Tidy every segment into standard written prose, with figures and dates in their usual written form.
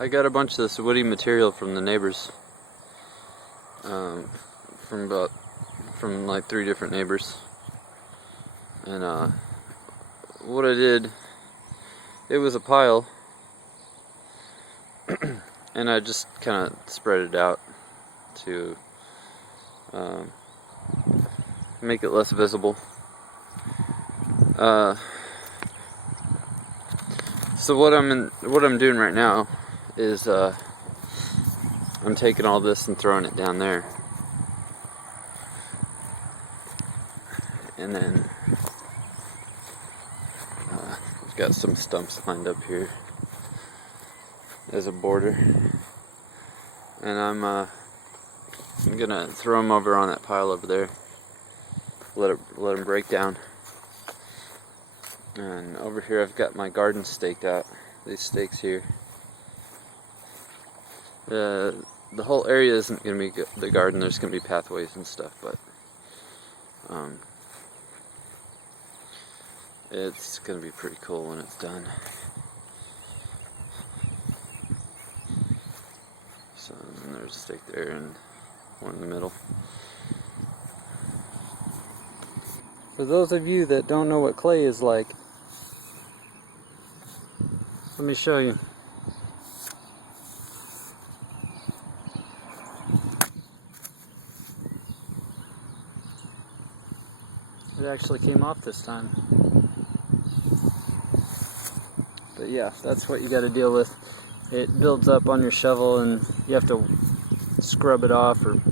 I got a bunch of this woody material from the neighbors, from like 3 different neighbors, and what I did, it was a pile, and I just kind of spread it out to make it less visible. So what I'm doing right now is I'm taking all this and throwing it down there, and then I've got some stumps lined up here as a border, and I'm gonna throw them over on that pile over there. Let them break down. And over here I've got my garden staked out. These stakes here. The whole area isn't going to be the garden. There's going to be pathways and stuff, but it's going to be pretty cool when it's done. So and there's a stake there and one in the middle. For those of you that don't know what clay is like, let me show you. It actually came off this time. But yeah, that's what you got to deal with. It builds up on your shovel and you have to scrub it off or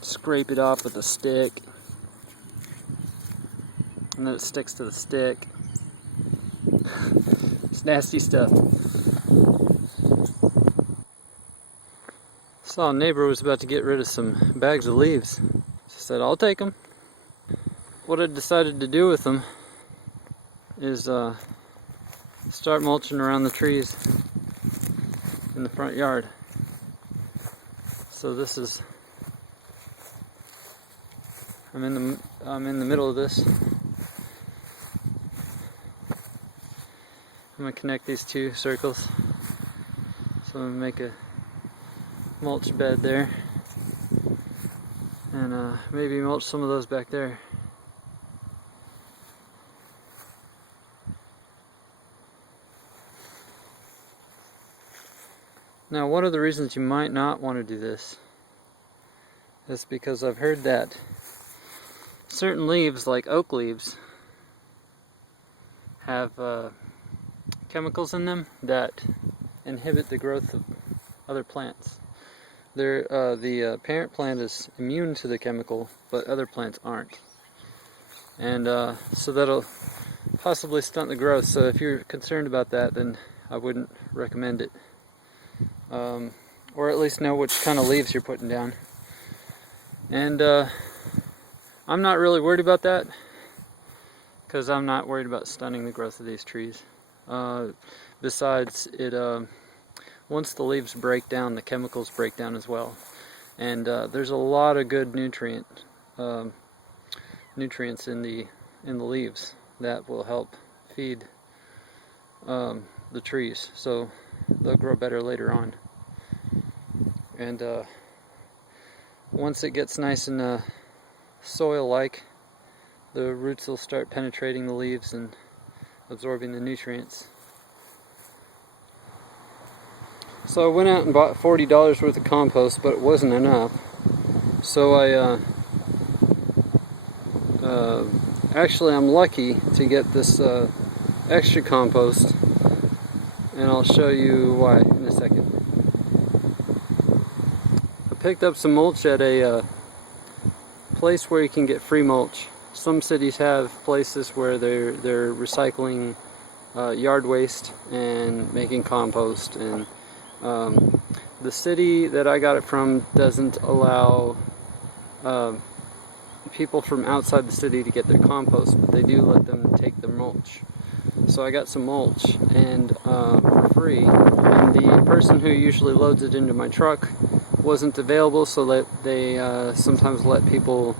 scrape it off with a stick. And then it sticks to the stick. It's nasty stuff. Saw a neighbor was about to get rid of some bags of leaves. She said, "I'll take them." What I decided to do with them is start mulching around the trees in the front yard. So this is, I'm in the middle of this. I'm going to connect these 2 circles. So I'm going to make a mulch bed there. And maybe mulch some of those back there. Now, one of the reasons you might not want to do this is because I've heard that certain leaves, like oak leaves, have chemicals in them that inhibit the growth of other plants. The parent plant is immune to the chemical, but other plants aren't. And so that'll possibly stunt the growth. So if you're concerned about that, then I wouldn't recommend it. Or at least know which kind of leaves you're putting down. And I'm not really worried about that, because I'm not worried about stunning the growth of these trees. Besides, once the leaves break down, the chemicals break down as well. And there's a lot of good nutrients in the leaves that will help feed the trees, so they'll grow better later on. And once it gets nice and soil-like, the roots will start penetrating the leaves and absorbing the nutrients. So I went out and bought $40 worth of compost, but it wasn't enough. So actually I'm lucky to get this extra compost, and I'll show you why in a second. I picked up some mulch at a place where you can get free mulch. Some cities have places where they're recycling yard waste and making compost, and the city that I got it from doesn't allow people from outside the city to get their compost, but they do let them take their mulch. So I got some mulch and for free, and the person who usually loads it into my truck wasn't available, so that they sometimes let people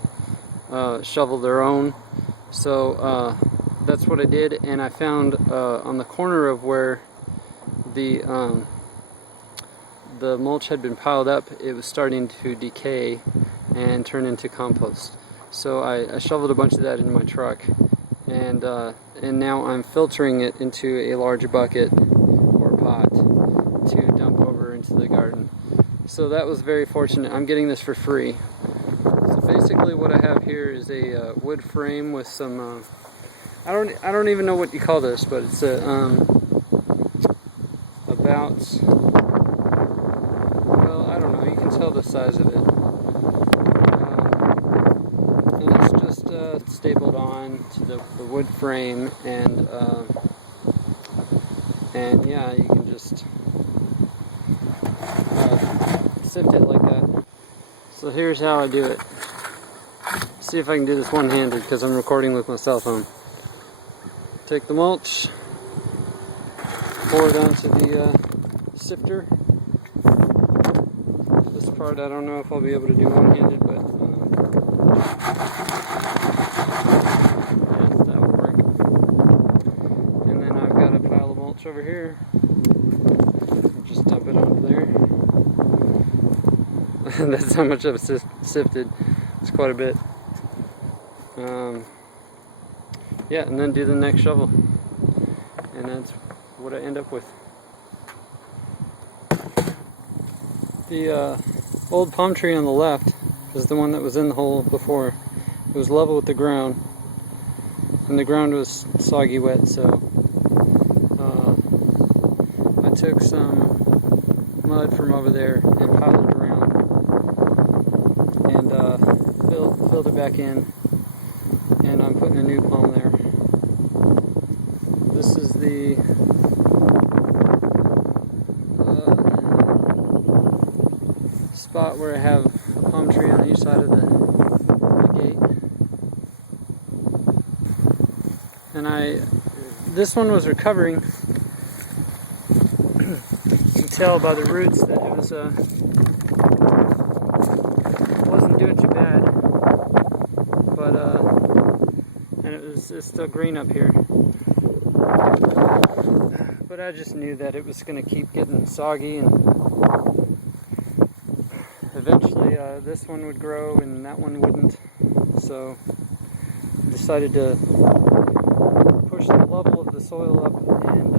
shovel their own. So that's what I did, and I found on the corner of where the mulch had been piled up, it was starting to decay and turn into compost. So I shoveled a bunch of that into my truck, and now I'm filtering it into a large bucket or pot to dump over into the garden. So that was very fortunate. I'm getting this for free. So basically what I have here is a wood frame with some I don't even know what you call this, but it's about, well, I don't know, you can tell the size of it. And it's just stapled on to the wood frame, and yeah, you can just sift it like that. So here's how I do it. See if I can do this one-handed, because I'm recording with my cell phone. Take the mulch, pour it onto the sifter. This part I don't know if I'll be able to do one-handed, but yeah, that will work. And then I've got a pile of mulch over here. Just dump it onto there. That's how much I've sifted. It's quite a bit. Yeah, and then do the next shovel, and that's what I end up with. The old palm tree on the left is the one that was in the hole before. It was level with the ground, and the ground was soggy wet, so I took some mud from over there and piled it around, and filled it back in, and I'm putting a new palm there. This is the spot where I have a palm tree on each side of the gate. And this one was recovering. You can tell by the roots that it wasn't doing too bad, but and it's still green up here. But I just knew that it was going to keep getting soggy, and eventually this one would grow and that one wouldn't. So I decided to push the level of the soil up and